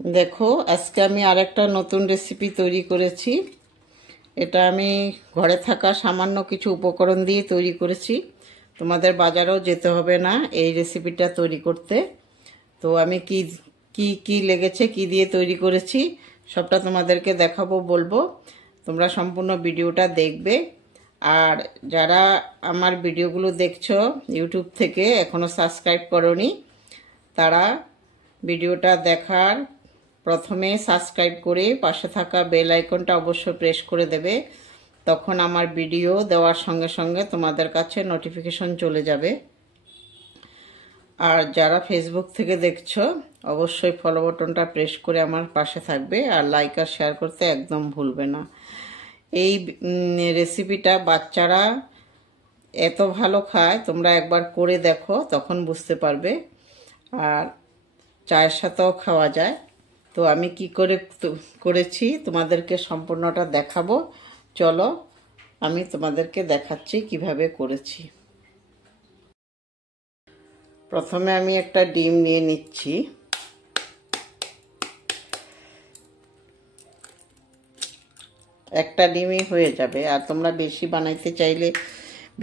দেখো আজকে আমি আরেকটা নতুন রেসিপি তৈরি করেছি। এটা আমি ঘরে থাকা সামান্য কিছু উপকরণ দিয়ে তৈরি করেছি। তোমাদের বাজারেও যেতে হবে না এই রেসিপিটা তৈরি করতে। তো আমি কি কি কি লেগেছে, কি দিয়ে তৈরি করেছি সবটা তোমাদেরকে দেখাবো, বলবো। তোমরা সম্পূর্ণ ভিডিওটা দেখবে। আর যারা আমার ভিডিওগুলো দেখছো ইউটিউব থেকে এখনো সাবস্ক্রাইব করোনি, তারা ভিডিওটা দেখার প্রথমে সাবস্ক্রাইব করে পাশে থাকা বেল আইকনটা অবশ্যই প্রেস করে দেবে। তখন আমার ভিডিও দেওয়ার সঙ্গে সঙ্গে তোমাদের কাছে নোটিফিকেশন চলে যাবে। আর যারা ফেসবুক থেকে দেখছো অবশ্যই ফলো বাটনটা প্রেস করে আমার পাশে থাকবে, আর লাইক আর শেয়ার করতে একদম ভুলবে না। এই রেসিপিটা বাচ্চারা এত ভালো খায়, তোমরা একবার করে দেখো, তখন বুঝতে পারবে। আর চায়ের সাথেও খাওয়া যায়। তো আমি কি করে করেছি তোমাদেরকে সম্পূর্ণটা দেখাবো। চলো আমি তোমাদেরকে দেখাচ্ছি কিভাবে করেছি। প্রথমে আমি একটা ডিম নিয়ে নিচ্ছি। একটা ডিমই হয়ে যাবে, আর তোমরা বেশি বানাইতে চাইলে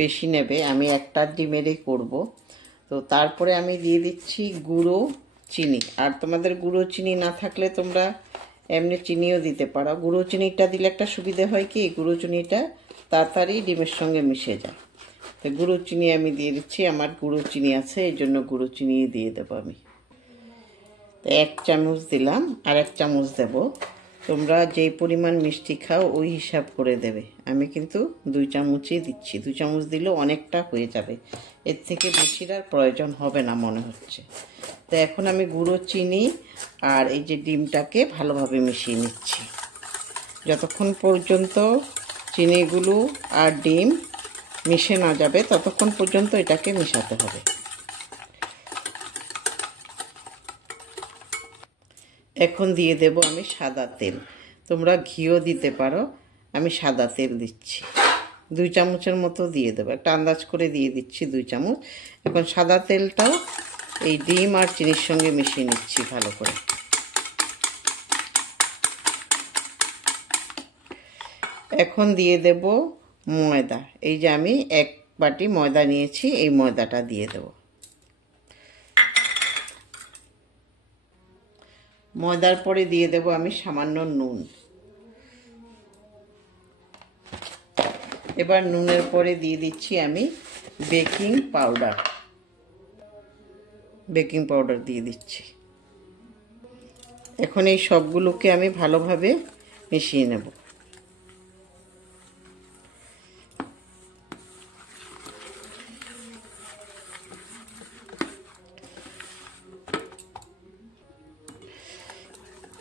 বেশি নেবে। আমি একটা ডিমেরই করব। তো তারপরে আমি দিয়ে দিচ্ছি গুঁড়ো চিনি। আর তোমাদের গুঁড়ো চিনি না থাকলে তোমরা এমনি চিনিও দিতে পারো। গুঁড়ো চিনিটা দিলে একটা সুবিধে হয় কি, গুঁড়ো চিনিটা তাড়াতাড়ি ডিমের সঙ্গে মিশে যায়। তো গুঁড়ো চিনি আমি দিয়ে দিচ্ছি। আমার গুঁড়ো চিনি আছে, এই জন্য গুঁড়ো চিনি দিয়ে দেবো আমি। তো 1 চামচ দিলাম, আর 1 চামচ দেব। তোমরা যেই পরিমাণ মিষ্টি খাও ওই হিসাব করে দেবে। আমি কিন্তু 2 চামচই দিচ্ছি। 2 চামচ দিলেও অনেকটা হয়ে যাবে, এর থেকে বেশির আর প্রয়োজন হবে না মনে হচ্ছে। তো এখন আমি গুঁড়ো চিনি আর এই যে ডিমটাকে ভালোভাবে মিশিয়ে নিচ্ছি। যতক্ষণ পর্যন্ত চিনিগুলো আর ডিম মিশে না যাবে ততক্ষণ পর্যন্ত এটাকে মেশাতে হবে। এখন দিয়ে দেব আমি সাদা তেল। তোমরা ঘিও দিতে পারো, আমি সাদা তেল দিচ্ছি। 2 চামচের মতো দিয়ে দেবো, একটা আন্দাজ করে দিয়ে দিচ্ছি 2 চামচ। এখন সাদা তেলটাও এই ডিম আর চিনির সঙ্গে মিশিয়ে নিচ্ছি ভালো করে। এখন দিয়ে দেব ময়দা। এই যে আমি 1 বাটি ময়দা নিয়েছি, এই ময়দাটা দিয়ে দেব। ময়দার পরে দিয়ে দেব আমি সামান্য নুন। এবার নুনের পরে দিয়ে দিচ্ছি আমি বেকিং পাউডার। বেকিং পাউডার দিয়ে দিচ্ছি। এখন এই সবগুলোকে আমি ভালোভাবে মিশিয়ে নেব।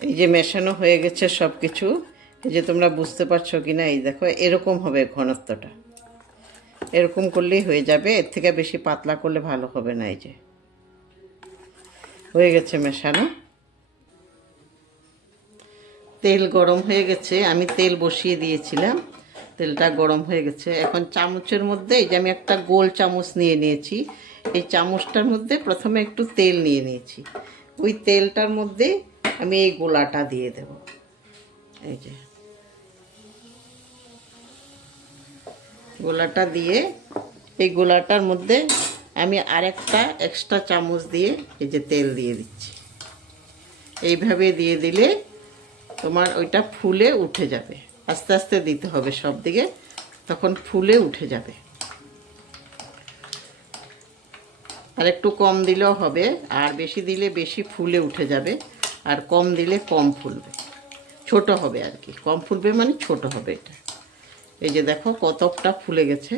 এই যে মেশানো হয়ে গেছে সব কিছু। এই যে তোমরা বুঝতে পারছো কিনা, এই দেখো এরকম হবে ঘনত্বটা। এরকম করলেই হয়ে যাবে, এর থেকে বেশি পাতলা করলে ভালো হবে না। এই যে হয়ে গেছে মেশানো। তেল গরম হয়ে গেছে, আমি তেল বসিয়ে দিয়েছিলাম, তেলটা গরম হয়ে গেছে। এখন চামচের মধ্যে এই যে আমি একটা গোল চামচ নিয়ে নিয়েছি, এই চামচটার মধ্যে প্রথমে একটু তেল নিয়ে নিয়েছি। ওই তেলটার মধ্যে আমি এই গোলাটা দিয়ে দেব। এই যে গোলাটা দিয়ে এই গোলাটার মধ্যে আমি আরেকটা এক্সট্রা চামচ দিয়ে এই যে তেল দিয়ে দিচ্ছি। এইভাবে দিয়ে দিলে তোমার ওইটা ফুলে উঠে যাবে। আস্তে আস্তে দিতে হবে সব দিকে, তখন ফুলে উঠে যাবে। আর একটু কম দিলেও হবে, আর বেশি দিলে বেশি ফুলে উঠে যাবে, আর কম দিলে কম ফুলবে, ছোট হবে আর কি। কম ফুলবে মানে ছোট হবে এটা। এই যে দেখো কতটা ফুলে গেছে।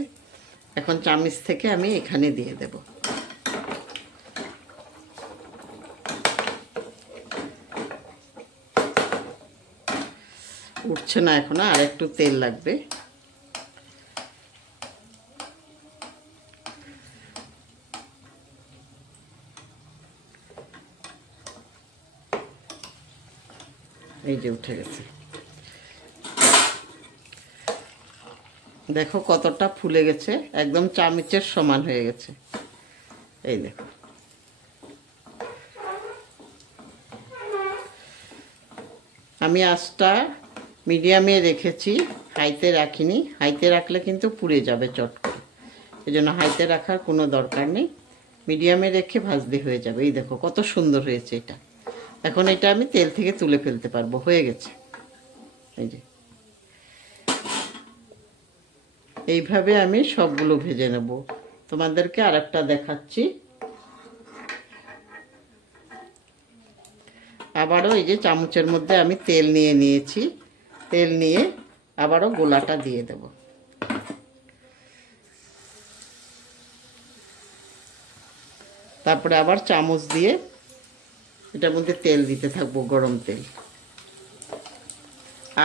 এখন চামচ থেকে আমি এখানে দিয়ে দেব। উঠছে না এখনো, আর একটু তেল লাগবে। এই যে উঠে গেছে, দেখো কতটা ফুলে গেছে, একদম চামচের সমান হয়ে গেছে। এই দেখো আমি আঁচটা মিডিয়ামে রেখেছি, হাইতে রাখিনি। হাইতে রাখলে কিন্তু পুড়ে যাবে চট করে, এই জন্য হাইতে রাখার কোনো দরকার নেই। মিডিয়ামে রেখে ভাজতে হয়ে যাবে। এই দেখো কত সুন্দর হয়েছে এটা। এখন এটা আমি তেল থেকে তুলে ফেলতে পারবো, হয়ে গেছে। এই যে এইভাবে আমি সবগুলো ভেজে নেব। তোমাদেরকে আরেকটা দেখাচ্ছি। আবারও এই যে চামচের মধ্যে আমি তেল নিয়ে নিয়েছি, তেল নিয়ে আবারও গোলাটা দিয়ে দেব। তারপরে আবার চামচ দিয়ে এটার মধ্যে তেল দিতে থাকবো, গরম তেল।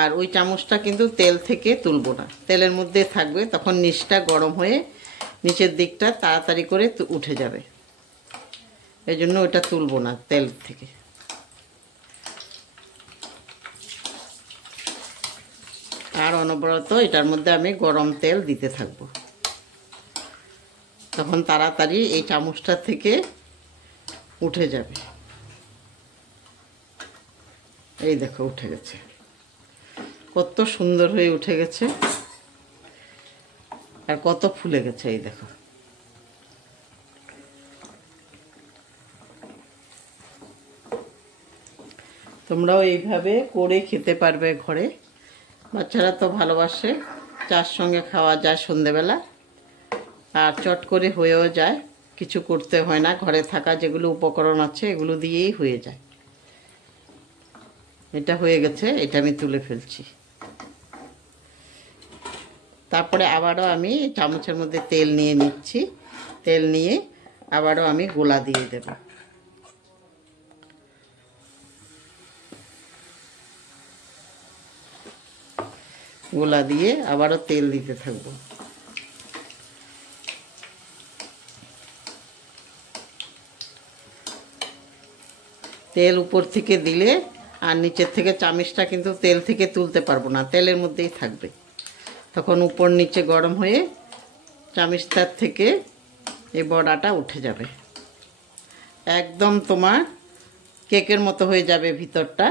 আর ওই চামচটা কিন্তু তেল থেকে তুলবো না, তেলের মধ্যে থাকবে, তখন নিচটা গরম হয়ে নিচের দিকটা তাড়াতাড়ি করে উঠে যাবে। এই জন্য ওটা তুলবো না তেল থেকে। আর অনবরত এটার মধ্যে আমি গরম তেল দিতে থাকবো, তখন তাড়াতাড়ি এই চামচটা থেকে উঠে যাবে। এই দেখো উঠে গেছে, কত সুন্দর হয়ে উঠে গেছে আর কত ফুলে গেছে। এই দেখো তোমরাও এইভাবে করে খেতে পারবে ঘরে। বাচ্চারা তো ভালোবাসে, চার সঙ্গে খাওয়া যায় সন্ধেবেলা, আর চট করে হয়েও যায়, কিছু করতে হয় না। ঘরে থাকা যেগুলো উপকরণ আছে এগুলো দিয়েই হয়ে যায়। এটা হয়ে গেছে, এটা আমি তুলে ফেলছি। তারপরে আবারও আমি চামচের মধ্যে তেল নিয়ে নিচ্ছি, তেল নিয়ে আবারও আমি গোলা দিয়ে দেব। গোলা দিয়ে আবারও তেল দিতে থাকবো। তেল উপর থেকে দিলে আর নিচের থেকে চামচটা কিন্তু তেল থেকে তুলতে পারবো না, তেলের মধ্যেই থাকবে। তখন উপর নিচে গরম হয়ে চামচটার থেকে এই বড়াটা উঠে যাবে। একদম তোমার কেকের মতো হয়ে যাবে ভিতরটা,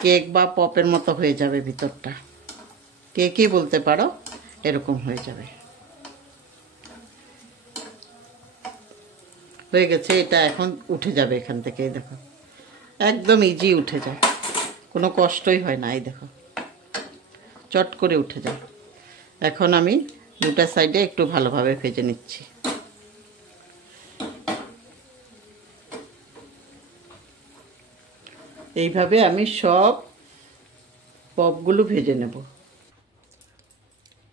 কেক বা পপের মতো হয়ে যাবে ভিতরটা, কেকই বলতে পারো, এরকম হয়ে যাবে। হয়ে গেছে, এটা এখন উঠে যাবে এখান থেকে। এই দেখো একদম ইজি উঠে যায়, কোনো কষ্টই হয় না। এই দেখো চট করে উঠে যায়। এখন আমি দুটা সাইডে একটু ভালোভাবে ভেজে নিচ্ছি। এইভাবে আমি সব পপগুলো ভেজে নেব।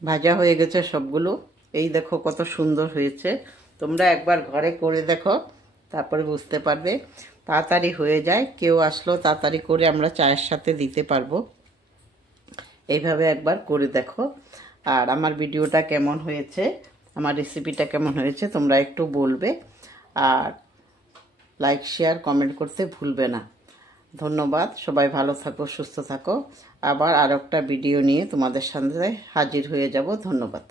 ভাজা হয়ে গেছে সবগুলো। এই দেখো কত সুন্দর হয়েছে। তোমরা একবার ঘরে করে দেখো, তারপরে বুঝতে পারবে। তাড়াতাড়ি হয়ে যায়, কেউ আসলো তাড়াতাড়ি করে আমরা চায়ের সাথে দিতে পারবো। এইভাবে একবার করে দেখো। আর আমার ভিডিওটা কেমন হয়েছে, আমার রেসিপিটা কেমন হয়েছে তোমরা একটু বলবে। আর লাইক শেয়ার কমেন্ট করতে ভুলবে না। ধন্যবাদ। সবাই ভালো থাকো, সুস্থ থাকো। আবার আর একটা ভিডিও নিয়ে তোমাদের সামনে হাজির হয়ে যাব। ধন্যবাদ।